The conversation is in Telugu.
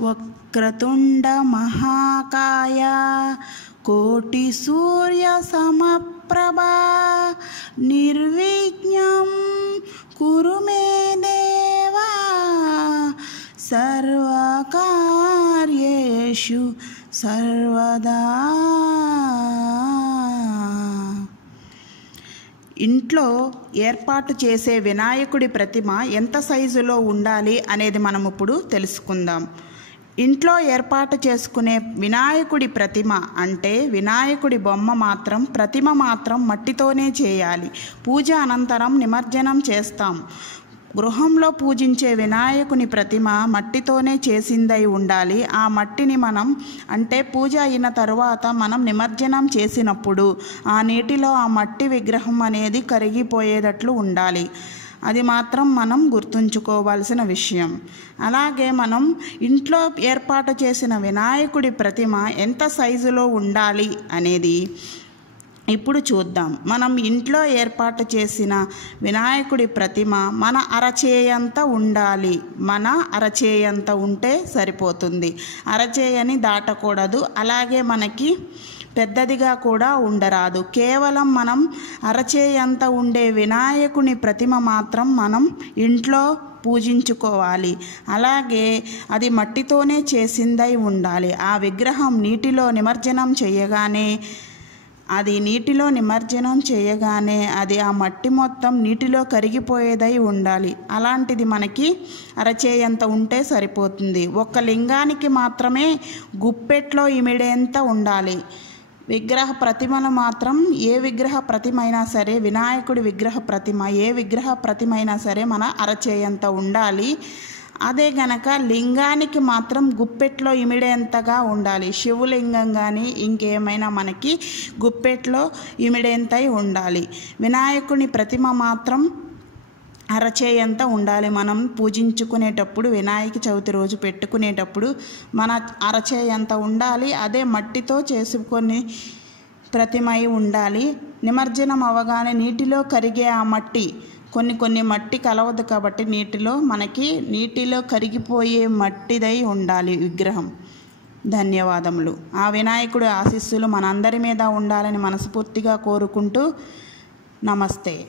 వక్రతుండ మహాకాయ కోటి సూర్య సమప్రభా నిర్విఘ్నం కురు మే దేవా సర్వకార్యేషు సర్వదా. ఇంట్లో ఏర్పాటు చేసే వినాయకుడి ప్రతిమ ఎంత సైజులో ఉండాలి అనేది మనం ఇప్పుడు తెలుసుకుందాం. ఇంట్లో ఏర్పాటు చేసుకునే వినాయకుడి ప్రతిమ అంటే వినాయకుడి ప్రతిమ మాత్రం మట్టితోనే చేయాలి. పూజ అనంతరం నిమజ్జనం చేస్తాం. గృహంలో పూజించే వినాయకుని ప్రతిమ మట్టితోనే చేసిందై ఉండాలి. ఆ మట్టిని అంటే పూజ అయిన తరువాత మనం నిమజ్జనం చేసినప్పుడు ఆ నీటిలో ఆ మట్టి విగ్రహం అనేది కరిగిపోయేటట్లు ఉండాలి. అది మాత్రం మనం గుర్తుంచుకోవాల్సిన విషయం. అలాగే మనం ఇంట్లో ఏర్పాటు చేసిన వినాయకుడి ప్రతిమ ఎంత సైజులో ఉండాలి అనేది ఇప్పుడు చూద్దాం. మనం ఇంట్లో ఏర్పాటు చేసిన వినాయకుడి ప్రతిమ మన అరచేయంత ఉండాలి. మన అరచేయంత ఉంటే సరిపోతుంది. అరచేయని దాటకూడదు. అలాగే మనకి పెద్దదిగా కూడా ఉండరాదు. కేవలం మనం అరచేయంత ఉండే వినాయకుని ప్రతిమ మాత్రం మనం ఇంట్లో పూజించుకోవాలి. అలాగే అది మట్టితోనే చేసిందై ఉండాలి. ఆ విగ్రహం నీటిలో నిమజ్జనం చేయగానే అది ఆ మట్టి మొత్తం నీటిలో కరిగిపోయేదై ఉండాలి. అలాంటిది మనకి అరచేయంత ఉంటే సరిపోతుంది. ఒక్క లింగానికి మాత్రమే గుప్పెట్లో ఇమిడేంత ఉండాలి. విగ్రహ ప్రతిమలు మాత్రం ఏ విగ్రహ ప్రతిమ అయినా సరే, వినాయకుడి విగ్రహ ప్రతిమ ఏ విగ్రహ ప్రతిమ అయినా సరే మన అరచేయంత ఉండాలి. అదే గనక లింగానికి మాత్రం గుప్పెట్లో ఇమిడేంతగా ఉండాలి. శివలింగం కానీ ఇంకేమైనా మనకి గుప్పెట్లో ఇమిడేంతై ఉండాలి. వినాయకుని ప్రతిమ మాత్రం అరచేయంత ఉండాలి. మనం పూజించుకునేటప్పుడు వినాయక చవితి రోజు పెట్టుకునేటప్పుడు మన అరచేయంత ఉండాలి. అదే మట్టితో చేసుకొని ప్రతిమ అయి ఉండాలి. నిమజ్జనం అవగానే నీటిలో కరిగే ఆ మట్టి కొన్ని మట్టి కలవదు కాబట్టి నీటిలో కరిగిపోయే మట్టిదై ఉండాలి విగ్రహం. ధన్యవాదములు. ఆ వినాయకుడి ఆశీస్సులు మనందరి మీద ఉండాలని మనస్ఫూర్తిగా కోరుకుంటూ నమస్తే.